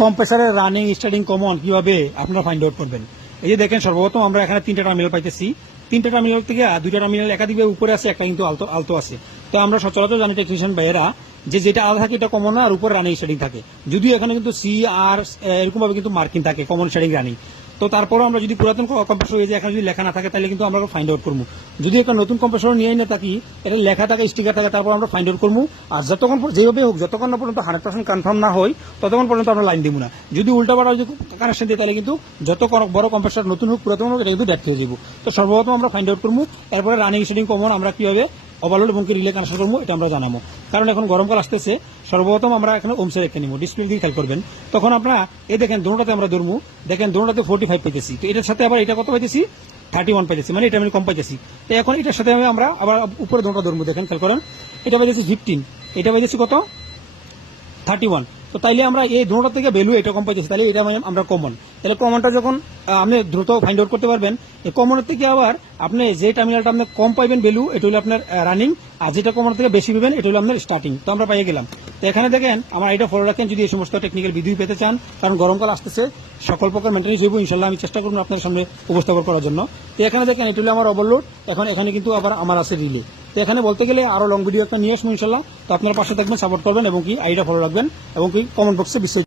কম্প্রেসারের running starting common কিভাবে আপনারা find out করবেন। এই যে দেখেন, সর্বপ্রথম আমরা এখানে 3টা টার্মিনাল পাইতেছি। 3টা টার্মিনাল থেকে 2টা টার্মিনাল একাধিকভাবে উপরে আছে, একটা কিন্তু আলতো আছে। তো আমরা সচরাচর জানি টেকনিশিয়ান ভাইয়েরা যে যেটা আলাদা থাকে এটা কমন না, আর উপরে রানিং স্টার্টিং থাকে। যদিও এখানে কিন্তু সি আর এরকম ভাবে কিন্তু মার্কিং থাকে কমন স্টার্টিং রানিং। তো তারপরে আমরা যদি পুরাতন কম্প্রেসর হয়ে যায়, এখানে যদি লেখা না থাকে তাহলে কিন্তু আমরা ফাইন্ড আউট করবো। যদি একটা নতুন কম্প্রেসর নিয়ে না থাকি, এটা লেখা থাকে স্টিকার থাকে, তারপর আমরা ফাইন্ড আউট করবো। আর যতক্ষণ যেভাবে হোক, যতক্ষণ না পর্যন্ত 100% কনফার্ম না হয় ততক্ষণ পর্যন্ত আমরা লাইন দিব না। যদি উল্টাপাল্টা যদি কানেকশন দিই তাহলে কিন্তু যত বড় কম্প্রেসর নতুন হোক পুরাতন হোক, এটা কিন্তু ডেট হয়ে যাবো। তো সর্বপ্রথম আমরা ফাইন্ড আউট করবো, তারপরে রানিং স্টার্টিং কমন আমরা কিভাবে ওভারলোড এবং রিলে কানেকশন করবো এটা আমরা জানাবো। কারণ এখন গরমকাল আসতেছে, সর্বপ্রথম আমরা এখানে ওমসে রেখে নিবো, ডিসপ্লে দিয়ে খেয়াল করবেন। তখন আপনারা এই দেখেন দোনোটাতে আমরা ধরবো, দেখেন দোনোটাতে 45 পাইতেছি। তো এটার সাথে আবার এটা কত পাইতেছি, 31 পাইতেছি, মানে এটা আমি কম পাইতেছি। তো এখন এটার সাথে আমরা আবার উপরে দোনোটা ধরবো, দেখেন খেয়াল করেন, এটা পাইতেছি 15, এটা পাইতেছি কত 31। তো তাইলে আমরা এই দুটোটা থেকে ভ্যালু এটা কম পাইতেছি, তাহলে এটা আমরা কমন। তাহলে কমনটা যখন আপনি দ্রুত ফাইন্ড আউট করতে পারবেন, এই কমনের থেকে আবার আপনি যে টার্মিনালটা আপনি কম পাইবেন ভ্যালু, এটা হলো আপনার রানিং, আর যেটা কমন থেকে বেশি পাবেন এটা হলো আপনার স্টার্টিং। তো আমরা পাইয়ে গেলাম। তো এখানে দেখেন আমার এটা ফলো রাখেন যদি এই সমস্ত টেকনিক্যাল ভিডিও পেতে চান, কারণ গরমকাল আসতেছে, সকল প্রকার মেনটেন্স হইব ইনশাল্লাহ। আমি চেষ্টা করবো আপনার সামনে উপস্থাপন করার জন্য। তো এখানে দেখেন এটা হলো আমার ওভারলোড, এখন এখানে কিন্তু আবার আমার আছে রিলে। তো এখানে বলতে গেলে আরো লং ভিডিও একটা নিয়ে আসবো ইনশাল্লাহ। তো আপনার পাশে থাকবেন, সাপোর্ট করবেন এবং কি আইডিয়া ফলো রাখবেন এবং কি কমেন্ট বক্সে বিস্তারিত